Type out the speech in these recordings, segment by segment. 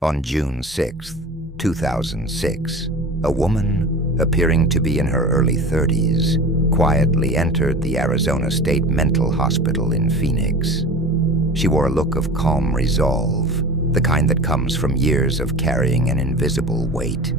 On June 6, 2006, a woman, appearing to be in her early 30s, quietly entered the Arizona State Mental Hospital in Phoenix. She wore a look of calm resolve, the kind that comes from years of carrying an invisible weight.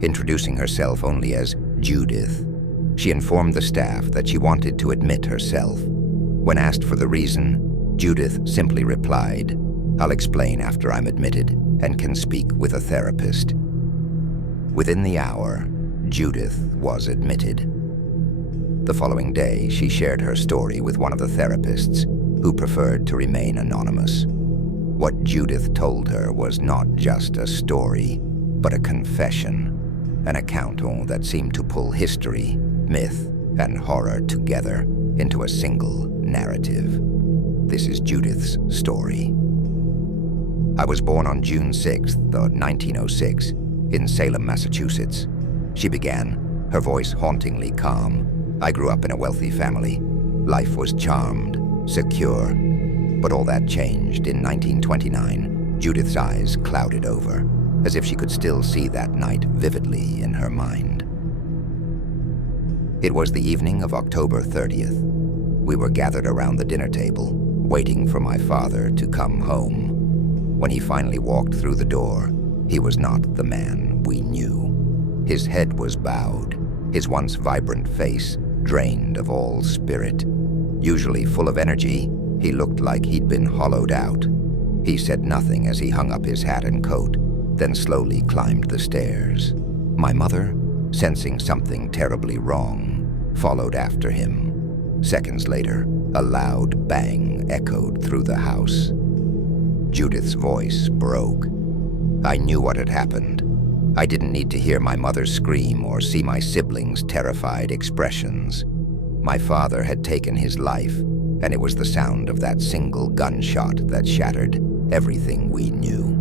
Introducing herself only as Judith, she informed the staff that she wanted to admit herself. When asked for the reason, Judith simply replied, "I'll explain after I'm admitted and can speak with a therapist." Within the hour, Judith was admitted. The following day, she shared her story with one of the therapists, who preferred to remain anonymous. What Judith told her was not just a story, but a confession, an account that seemed to pull history, myth, and horror together into a single narrative. This is Judith's story. I was born on June 6th, 1906, in Salem, Massachusetts. She began, her voice hauntingly calm. I grew up in a wealthy family. Life was charmed, secure. But all that changed in 1929. Judith's eyes clouded over, as if she could still see that night vividly in her mind. It was the evening of October 30th. We were gathered around the dinner table, waiting for my father to come home. When he finally walked through the door, he was not the man we knew. His head was bowed, his once vibrant face drained of all spirit. Usually full of energy, he looked like he'd been hollowed out. He said nothing as he hung up his hat and coat, then slowly climbed the stairs. My mother, sensing something terribly wrong, followed after him. Seconds later, a loud bang echoed through the house. Judith's voice broke. I knew what had happened. I didn't need to hear my mother scream or see my siblings' terrified expressions. My father had taken his life, and it was the sound of that single gunshot that shattered everything we knew.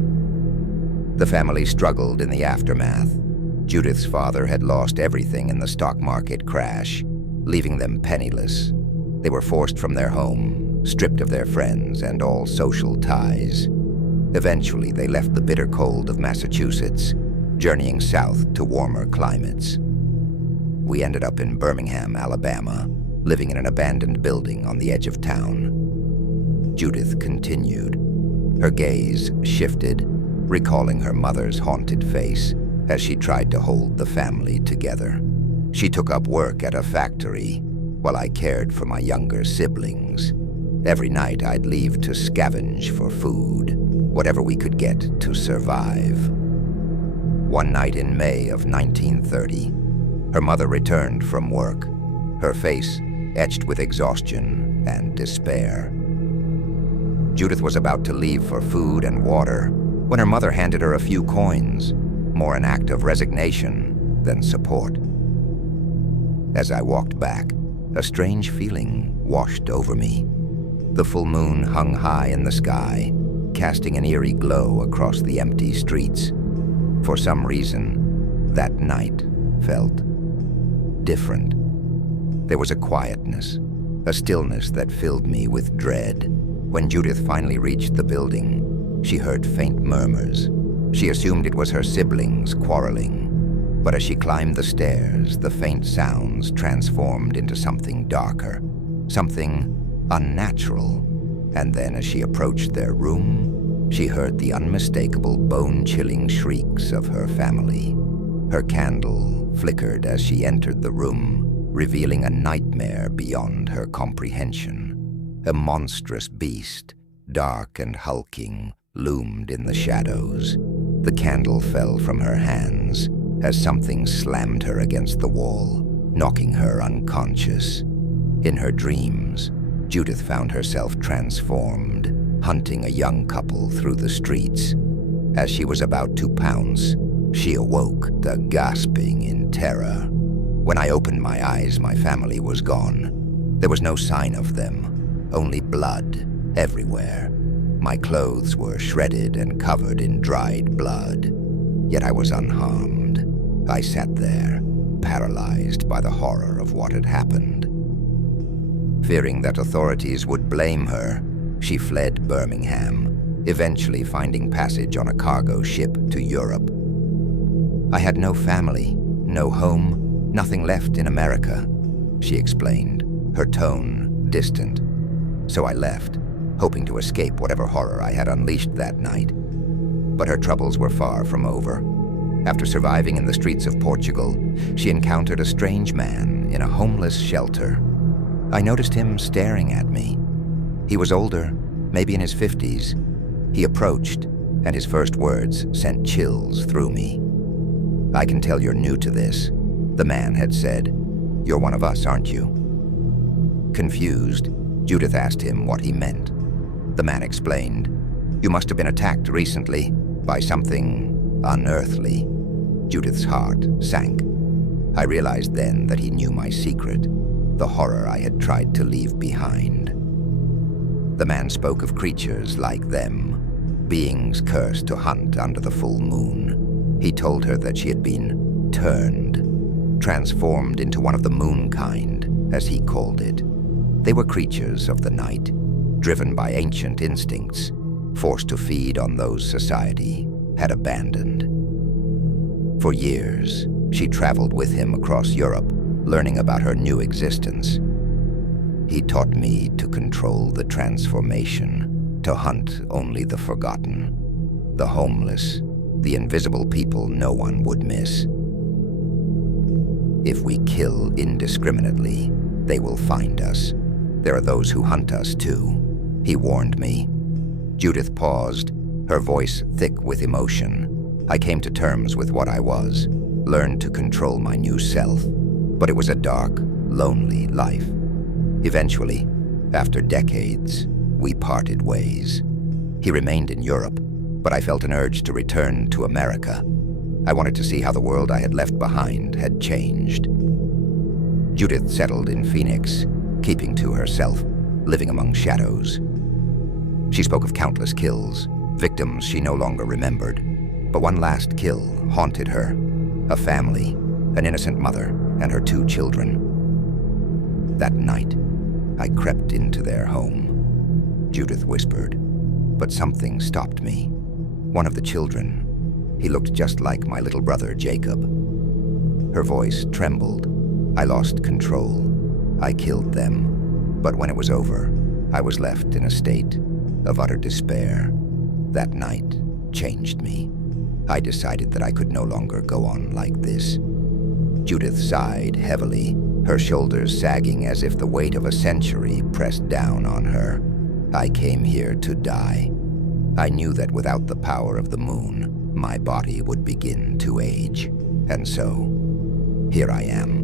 The family struggled in the aftermath. Judith's father had lost everything in the stock market crash, leaving them penniless. They were forced from their home, stripped of their friends and all social ties. Eventually, they left the bitter cold of Massachusetts, journeying south to warmer climates. We ended up in Birmingham, Alabama, living in an abandoned building on the edge of town. Judith continued. Her gaze shifted, recalling her mother's haunted face as she tried to hold the family together. She took up work at a factory while I cared for my younger siblings. Every night I'd leave to scavenge for food, whatever we could get to survive. One night in May of 1930, her mother returned from work, her face etched with exhaustion and despair. Judith was about to leave for food and water when her mother handed her a few coins, more an act of resignation than support. As I walked back, a strange feeling washed over me. The full moon hung high in the sky, casting an eerie glow across the empty streets. For some reason, that night felt different. There was a quietness, a stillness that filled me with dread. When Judith finally reached the building, she heard faint murmurs. She assumed it was her siblings quarreling. But as she climbed the stairs, the faint sounds transformed into something darker, something unnatural. And then as she approached their room, she heard the unmistakable bone-chilling shrieks of her family. Her candle flickered as she entered the room, revealing a nightmare beyond her comprehension. A monstrous beast, dark and hulking, loomed in the shadows. The candle fell from her hands as something slammed her against the wall, knocking her unconscious. In her dreams, Judith found herself transformed, hunting a young couple through the streets. As she was about to pounce, she awoke, gasping in terror. When I opened my eyes, my family was gone. There was no sign of them, only blood everywhere. My clothes were shredded and covered in dried blood, yet I was unharmed. I sat there, paralyzed by the horror of what had happened. Fearing that authorities would blame her, she fled Birmingham, eventually finding passage on a cargo ship to Europe. I had no family, no home, nothing left in America, she explained, her tone distant. So I left, hoping to escape whatever horror I had unleashed that night. But her troubles were far from over. After surviving in the streets of Portugal, she encountered a strange man in a homeless shelter. I noticed him staring at me. He was older, maybe in his 50s. He approached, and his first words sent chills through me. "I can tell you're new to this," the man had said. "You're one of us, aren't you?" Confused, Judith asked him what he meant. The man explained, "You must have been attacked recently by something unearthly." Judith's heart sank. I realized then that he knew my secret, the horror I had tried to leave behind. The man spoke of creatures like them, beings cursed to hunt under the full moon. He told her that she had been turned, transformed into one of the moon kind, as he called it. They were creatures of the night, driven by ancient instincts, forced to feed on those society had abandoned. For years, she traveled with him across Europe, learning about her new existence. He taught me to control the transformation, to hunt only the forgotten, the homeless, the invisible people no one would miss. If we kill indiscriminately, they will find us. There are those who hunt us too, he warned me. Judith paused, her voice thick with emotion. I came to terms with what I was, learned to control my new self. But it was a dark, lonely life. Eventually, after decades, we parted ways. He remained in Europe, but I felt an urge to return to America. I wanted to see how the world I had left behind had changed. Judith settled in Phoenix, keeping to herself, living among shadows. She spoke of countless kills, victims she no longer remembered. But one last kill haunted her. A family, an innocent mother, and her 2 children. That night, I crept into their home, Judith whispered, but something stopped me. One of the children, he looked just like my little brother, Jacob. Her voice trembled. I lost control. I killed them, but when it was over, I was left in a state of utter despair. That night changed me. I decided that I could no longer go on like this. Judith sighed heavily, her shoulders sagging as if the weight of a century pressed down on her. I came here to die. I knew that without the power of the moon, my body would begin to age. And so, here I am.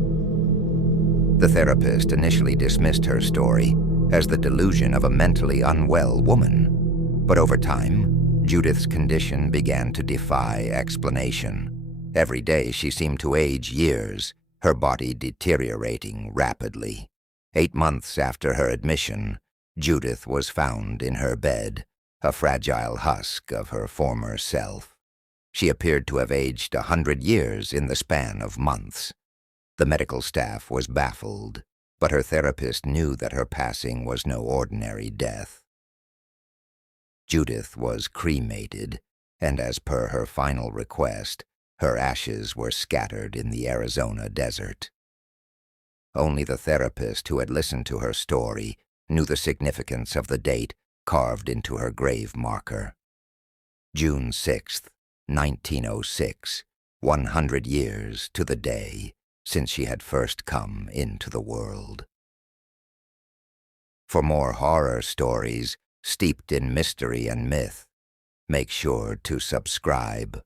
The therapist initially dismissed her story as the delusion of a mentally unwell woman. But over time, Judith's condition began to defy explanation. Every day she seemed to age years, her body deteriorating rapidly. 8 months after her admission, Judith was found in her bed, a fragile husk of her former self. She appeared to have aged 100 years in the span of months. The medical staff was baffled, but her therapist knew that her passing was no ordinary death. Judith was cremated, and as per her final request, her ashes were scattered in the Arizona desert. Only the therapist who had listened to her story knew the significance of the date carved into her grave marker. June 6th, 1906, 100 years to the day since she had first come into the world. For more horror stories steeped in mystery and myth, make sure to subscribe.